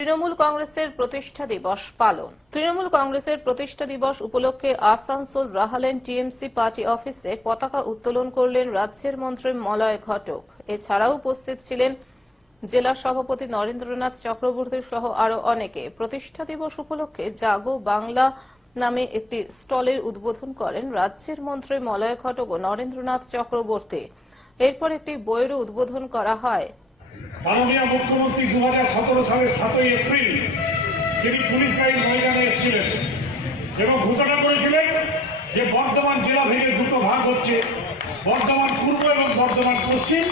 তৃণমূল কংগ্রেসের প্রতিষ্ঠা দিবস পালন। তৃণমূল কংগ্রেসের প্রতিষ্ঠা দিবস উপলক্ষে আসানসোল রাহালেন টিএমসি পার্টি অফিসে পতাকা উত্তোলন করলেন রাজ্যের মন্ত্রী মলয় ঘটক। এছাড়াও উপস্থিত ছিলেন জেলা সভাপতি নরেন্দ্রনাথ চক্রবর্তী সহ আরো অনেকে। প্রতিষ্ঠা দিবস উপলক্ষে জাগো বাংলা নামে একটি স্টলের উদ্বোধন করেন রাজ্যের মন্ত্রী মলয় ঘটক ও নরেন্দ্রনাথ চক্রবর্তী। এরপর একটি বইয়েরও উদ্বোধন করা হয়। মাননীয় মুখ্যমন্ত্রী 2017 সালের 7ই এপ্রিল তিনি পুলিশ লাইন ময়দানে এসেছিলেন এবং ঘোষণা করেছিলেন যে বর্ধমান জেলা ভেঙে দুটো ভাগ হচ্ছে, বর্ধমান পূর্ব এবং বর্ধমান পশ্চিম,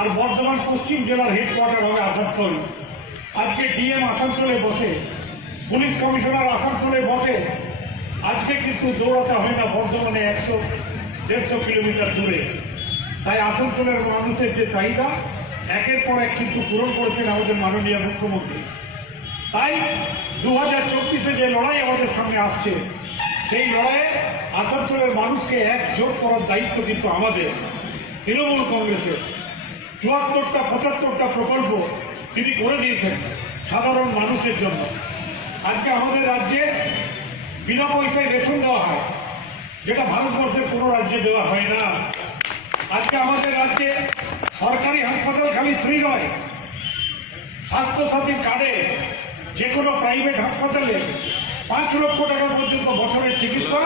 আর বর্ধমান পশ্চিম জেলার হেডকোয়ার্টার হবে আসানসোল। আজকে ডিএম আসানসোলে বসে, পুলিশ কমিশনার আসানসোলে বসে, আজকে কিন্তু দৌড়াতে হয় না বর্ধমানে 100-150 কিলোমিটার দূরে। তাই আসানসোলের মানুষের যে চাহিদা একের পর এক কিন্তু পূরণ করেছেন আমাদের মাননীয় মুখ্যমন্ত্রী। তাই 2024-এ যে লড়াই আমাদের সামনে আসছে, সেই লড়াইয়ে আসানসোলের মানুষকে একজোট করার দায়িত্ব কিন্তু আমাদের তৃণমূল কংগ্রেসের। 74টা 75টা প্রকল্প তিনি করে দিয়েছেন সাধারণ মানুষের জন্য। আজকে আমাদের রাজ্যে বিনা পয়সায় রেশন দেওয়া হয়, যেটা ভারতবর্ষের কোনো রাজ্যে দেওয়া হয় না। আজকে আমাদের রাজ্যে সরকারি হাসপাতাল খালি ফ্রি নয়, স্বাস্থ্যসাথী কার্ডে যে কোনো প্রাইভেট হাসপাতালে 5 লক্ষ টাকা পর্যন্ত বছরের চিকিৎসা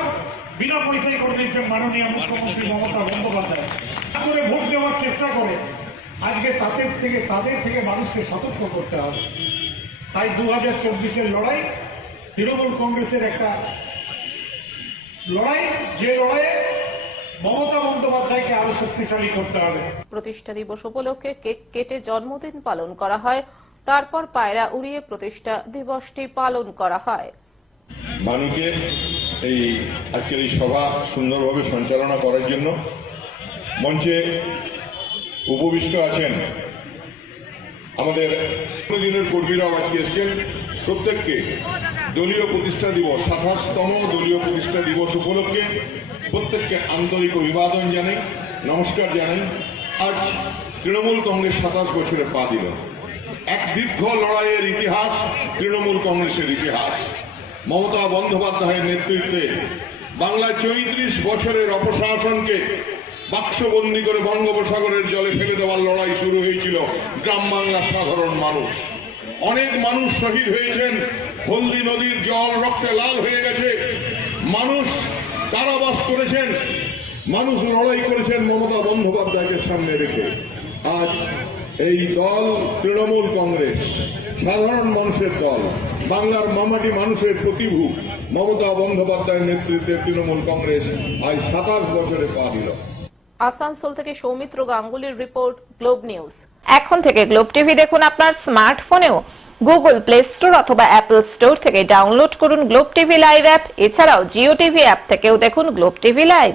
বিনা পয়সায় করে দিয়েছেন মাননীয় মুখ্যমন্ত্রী মমতা বন্দ্যোপাধ্যায়। করে ভোট দেওয়ার চেষ্টা করে আজকে তাদের থেকে মানুষকে সতর্ক করতে হবে। তাই 2024-এর লড়াই তৃণমূল কংগ্রেসের একটা লড়াই, যে লড়াইয়ে মমতা বন্দ্যোপাধ্যায়কে আরো শক্তিশালী করতে হবে। প্রতিষ্ঠা দিবস উপলক্ষে কেক কেটে জন্মদিন পালন করা হয়, তারপর পায়রা উড়িয়ে প্রতিষ্ঠা দিবসটি পালন করা হয়। মানুষকে এই আজকের এই সভা সুন্দরভাবে সঞ্চালনা করার জন্য মঞ্চে উপবিষ্ট আছেন আমাদের দিনের কর্মীরাও আজকে এসছেন। প্রত্যেককে দলীয় প্রতিষ্ঠা দিবস 27তম দলীয় প্রতিষ্ঠা দিবস উপলক্ষে প্রত্যেককে আন্তরিক অভিবাদন জানাই, নমস্কার জানাই। আজ তৃণমূল কংগ্রেস 27 বছরে পা দিল। এক দীর্ঘ লড়াইয়ের ইতিহাস তৃণমূল কংগ্রেসের ইতিহাস। মমতা বন্দ্যোপাধ্যায়ের নেতৃত্বে বাংলায় 34 বছরের অপশাসনকে বাক্সবন্দি করে বঙ্গোপসাগরের জলে ফেলে দেওয়ার লড়াই শুরু হয়েছিল গ্রাম বাংলার সাধারণ মানুষ। অনেক মানুষ শহীদ হয়েছেন, হলদি নদীর জল রক্তে লাল হয়ে গেছে, মানুষ কারাবাস করেছেন, মানুষ লড়াই করেছেন মমতা বন্দ্যোপাধ্যায়কে সামনে রেখে। আজ এই দল তৃণমূল কংগ্রেস সাধারণ মানুষের দল, বাংলার মামাটি মানুষের প্রতিভূ মমতা বন্দ্যোপাধ্যায়ের নেতৃত্বে তৃণমূল কংগ্রেস আজ 27 বছরে পা দিল। আসানসোল থেকে সৌমিত্র গাঙ্গুলির রিপোর্ট, গ্লোব নিউজ। এখন থেকে গ্লোব টিভি দেখুন আপনার স্মার্টফোনেও। গুগল প্লে স্টোর অথবা অ্যাপল স্টোর থেকে ডাউনলোড করুন গ্লোব টিভি লাইভ অ্যাপ। এছাড়াও জিও টিভি অ্যাপ থেকেও দেখুন গ্লোব টিভি লাইভ।